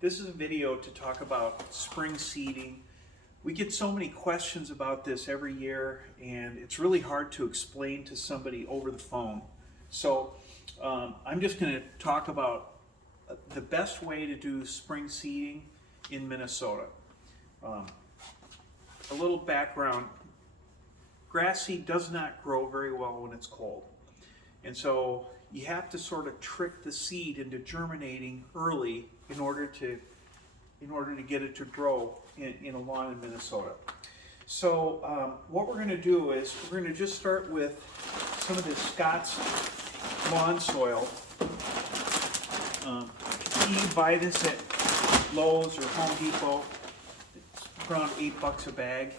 This is a video to talk about spring seeding. We get so many questions about this every year, and it's really hard to explain to somebody over the phone. So I'm just going to talk about the best way to do spring seeding in Minnesota. A little background. Grass seed does not grow very well when it's cold. And so you have to sort of trick the seed into germinating early in order to get it to grow in a lawn in Minnesota. So what we're going to do is we're going to just start with some of this Scott's lawn soil. You can buy this at Lowe's or Home Depot. It's around $8 a bag.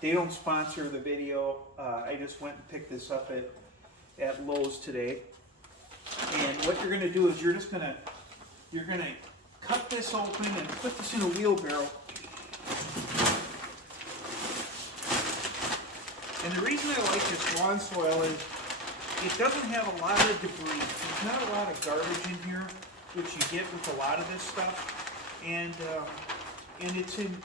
They don't sponsor the video. I just went and picked this up at Lowe's today. And what you're going to do is you're going to cut this open and put this in a wheelbarrow. And the reason I like this lawn soil is it doesn't have a lot of debris. There's not a lot of garbage in here, which you get with a lot of this stuff. And it's in,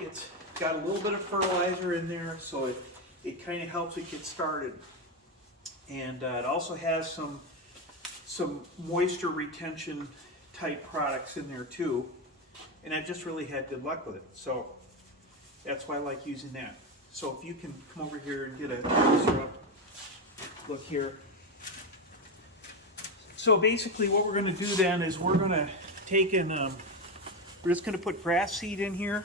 it's got a little bit of fertilizer in there, so it kind of helps it get started. And it also has some moisture retention type products in there too, and I've just really had good luck with it, so that's why I like using that. So if you can come over here and get a closer up look here. So basically what we're going to do then is we're going to take and we're just going to put grass seed in here.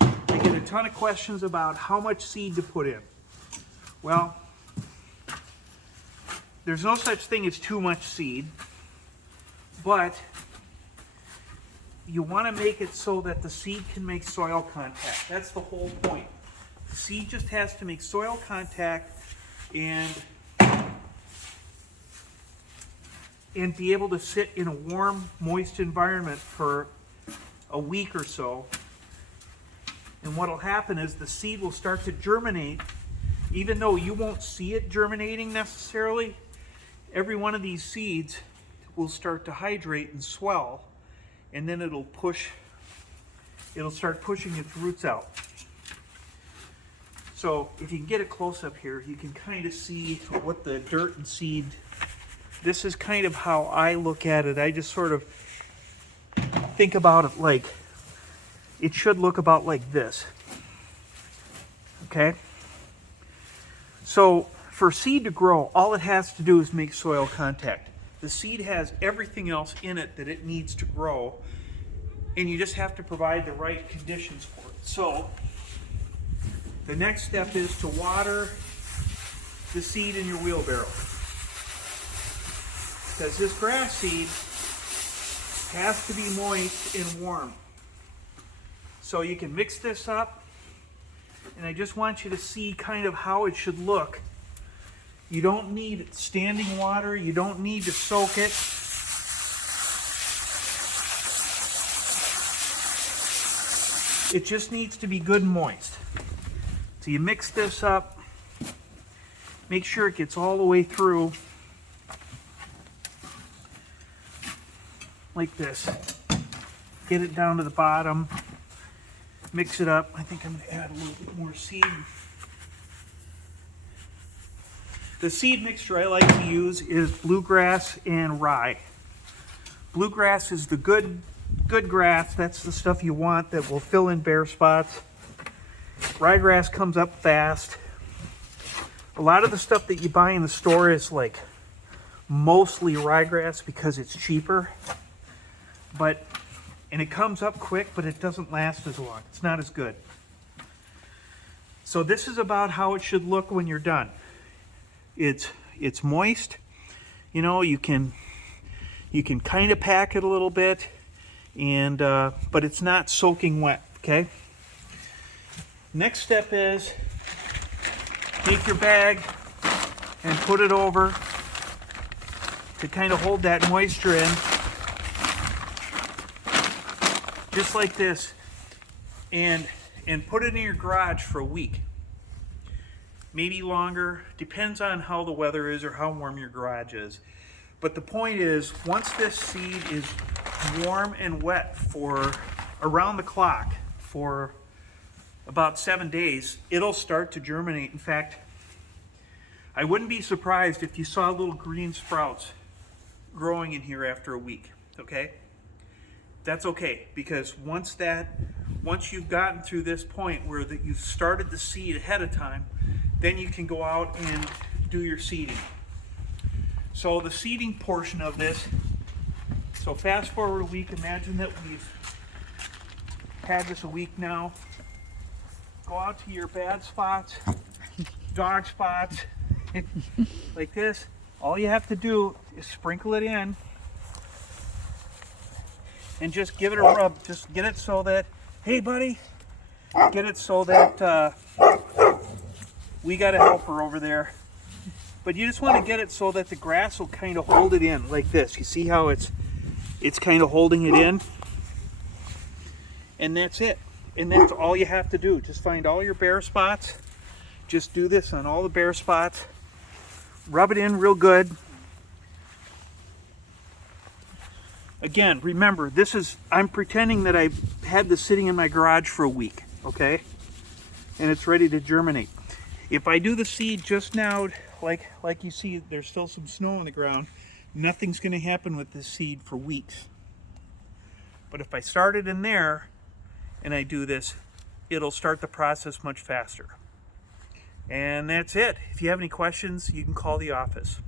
I get a ton of questions about how much seed to put in. Well, there's no such thing as too much seed, but you want to make it so that the seed can make soil contact. That's the whole point. The seed just has to make soil contact and be able to sit in a warm, moist environment for a week or so. And what will happen is the seed will start to germinate. Even though you won't see it germinating necessarily, every one of these seeds will start to hydrate and swell, and then it'll start pushing its roots out. So if you can get a close up here, you can kind of see what the dirt and seed, this is kind of how I look at it. I just sort of think about it like, it should look about like this. Okay? So for seed to grow, all it has to do is make soil contact. The seed has everything else in it that it needs to grow, and you just have to provide the right conditions for it. So the next step is to water the seed in your wheelbarrow, because this grass seed has to be moist and warm. So you can mix this up, and I just want you to see kind of how it should look. You don't need standing water. You don't need to soak it. It just needs to be good and moist. So you mix this up. Make sure it gets all the way through. Like this. Get it down to the bottom. Mix it up. I think I'm going to add a little bit more seed. The seed mixture I like to use is bluegrass and rye. Bluegrass is the good grass. That's the stuff you want that will fill in bare spots. Ryegrass comes up fast. A lot of the stuff that you buy in the store is like mostly ryegrass because it's cheaper. And it comes up quick, but it doesn't last as long. It's not as good. So this is about how it should look when you're done. It's moist, you can kind of pack it a little bit, and but it's not soaking wet. Okay. Next step is take your bag and put it over to kind of hold that moisture in, just like this, and put it in your garage for a week. Maybe longer, depends on how the weather is or how warm your garage is. But the point is, once this seed is warm and wet for around the clock for about 7 days, it'll start to germinate. In fact, I wouldn't be surprised if you saw little green sprouts growing in here after a week, okay? That's okay, because once you've gotten through this point where you've started the seed ahead of time, then you can go out and do your seeding. So the seeding portion of this, so fast forward a week, imagine that we've had this a week now. Go out to your bad spots, dog spots, like this. All you have to do is sprinkle it in and just give it a rub. Just get it so that, hey buddy, get it so that we got a helper over there. But you just want to get it so that the grass will kind of hold it in like this. You see how it's kind of holding it in? And that's it. And that's all you have to do. Just find all your bare spots. Just do this on all the bare spots. Rub it in real good. Again, remember, I'm pretending that I've had this sitting in my garage for a week, okay? And it's ready to germinate. If I do the seed just now, like you see, there's still some snow on the ground, nothing's going to happen with this seed for weeks. But if I start it in there and I do this, it'll start the process much faster. And that's it. If you have any questions, you can call the office.